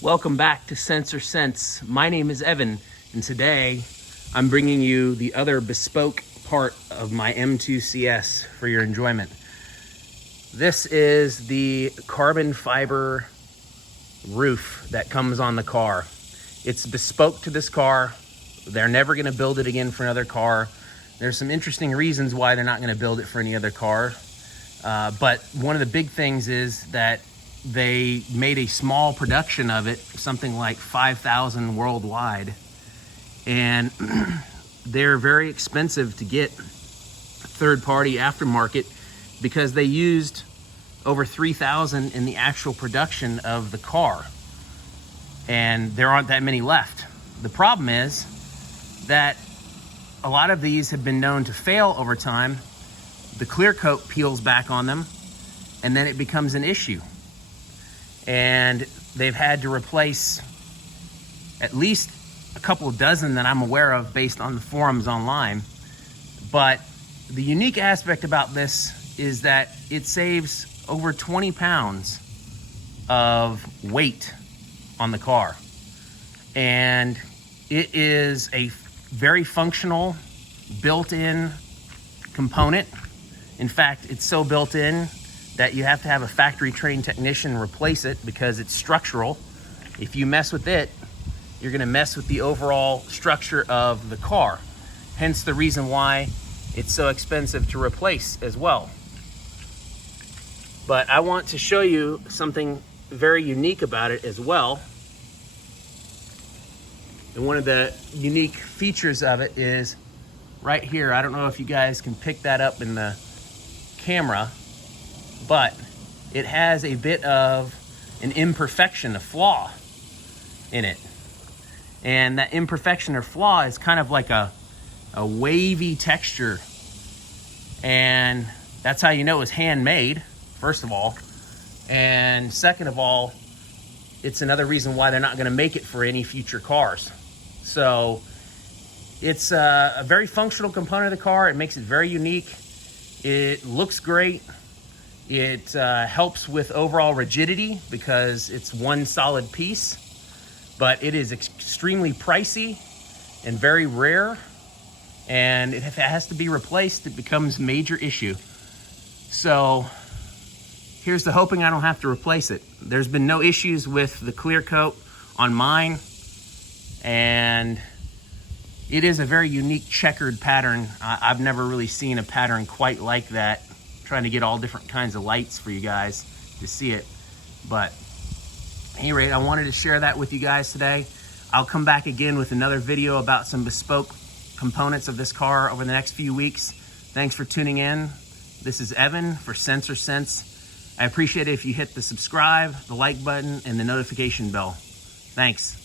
Welcome back to Sensor Sense. My name is Evan, and today I'm bringing you the other bespoke part of my M2 CS for your enjoyment. This is the carbon fiber roof that comes on the car. It's bespoke to this car. They're never going to build it again for another car. There's some interesting reasons why they're not going to build it for any other car. But one of the big things is that they made a small production of it, something like 5,000 worldwide. And they're very expensive to get third-party aftermarket because they used over 3,000 in the actual production of the car. And there aren't that many left. The problem is that a lot of these have been known to fail over time. The clear coat peels back on them, and then it becomes an issue. And they've had to replace at least a couple of dozen that I'm aware of based on the forums online. But the unique aspect about this is that it saves over 20 pounds of weight on the car. And it is a very functional, built-in component. In fact, it's so built in that you have to have a factory trained technician replace it because it's structural. If you mess with it, you're gonna mess with the overall structure of the car. Hence the reason why it's so expensive to replace as well. But I want to show you something very unique about it as well. And one of the unique features of it is right here. I don't know if you guys can pick that up in the camera, but it has a bit of an imperfection, a flaw in it. And that imperfection or flaw is kind of like a wavy texture. And that's how you know it's handmade, first of all. And second of all, it's another reason why they're not gonna make it for any future cars. So it's a very functional component of the car. It makes it very unique. It looks great. It helps with overall rigidity because it's one solid piece, but it is extremely pricey and very rare. And if it has to be replaced, it becomes a major issue. So here's the hoping I don't have to replace it. There's been no issues with the clear coat on mine. And it is a very unique checkered pattern. I've never really seen a pattern quite like that. Trying to get all different kinds of lights for you guys to see it. But at any rate, I wanted to share that with you guys today. I'll come back again with another video about some bespoke components of this car over the next few weeks. Thanks for tuning in. This is Evan for Sensor Sense. I appreciate it if you hit the subscribe, the like button, and the notification bell. Thanks.